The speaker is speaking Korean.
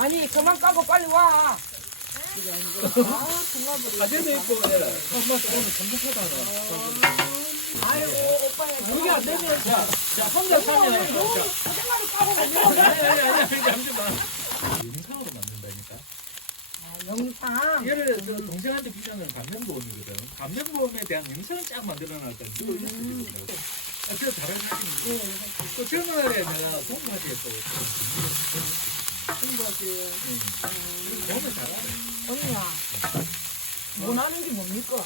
아니 그만 까고 빨리 와. 가재도 있고, 엄마 오늘 전복하다. 아이고 오빠야. 그게 안 되면, 자, 혼자 사면. 생활을 까고 아니, 잠시만. 영상으로 만든다니까. 영상. 얘를 동생한테 비자는 감면보험이거든. 감면보험에 대한 영상을 쫙 만들어놨다. 누구 있었거든. 저 다른 사진이지. 또 전날에 내가 동무한테 또 공부하지. 보험을 잘하네. 언니야. 원하는 게 뭡니까?